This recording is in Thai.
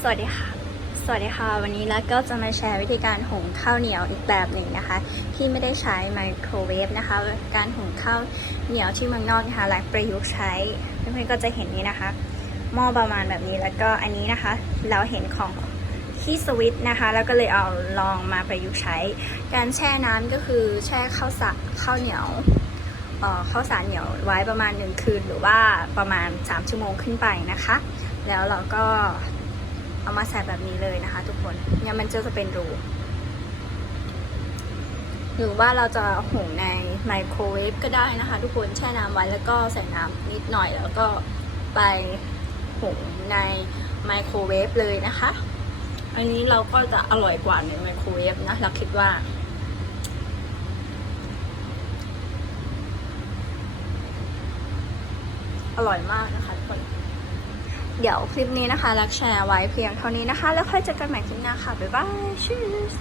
สวัสดีค่ะ สวัสดีค่ะ วันนี้แล้วก็จะมาแชร์วิธีการหุงข้าวเหนียวอีกแบบหนึ่งนะคะ ที่ไม่ได้ใช้ไมโครเวฟนะคะ การหุงข้าวเหนียวที่เมืองนอกนะคะหลายประยุกต์ใช้เพื่อนๆก็จะเห็นนี้นะคะหม้อประมาณแบบนี้แล้วก็อันนี้นะคะ เราเห็นของที่สวิตนะคะ แล้วก็เลยเอาลองมาประยุกต์ใช้ การแช่น้ำก็คือแช่ข้าวสะข้าวเหนียวเอ่อข้าวสารเหนียวไว้ประมาณหนึ่งคืน หรือว่าประมาณ 3 ชั่วโมงขึ้นไปนะคะ แล้วเราก็ เอามาใส่แบบนี้เลยนะคะ ทุกคนเนี่ยมันจะจะเป็นรูหรือว่าเราจะหุงในไมโครเวฟก็ได้นะคะ ทุกคนแช่น้ำไว้แล้วก็ใส่น้ำนิดหน่อยแล้วก็ไปหุงในไมโครเวฟเลยนะคะ อันนี้เราก็จะอร่อยกว่าในไมโครเวฟนะเราคิดว่าอร่อยมากนะคะทุกคน เดี๋ยวคลิปนี้นะคะรักแชร์ไว้เพียงเท่านี้นะคะ แล้วค่อยเจอกันใหม่คลิปหน้าค่ะ บ๊ายบายชิช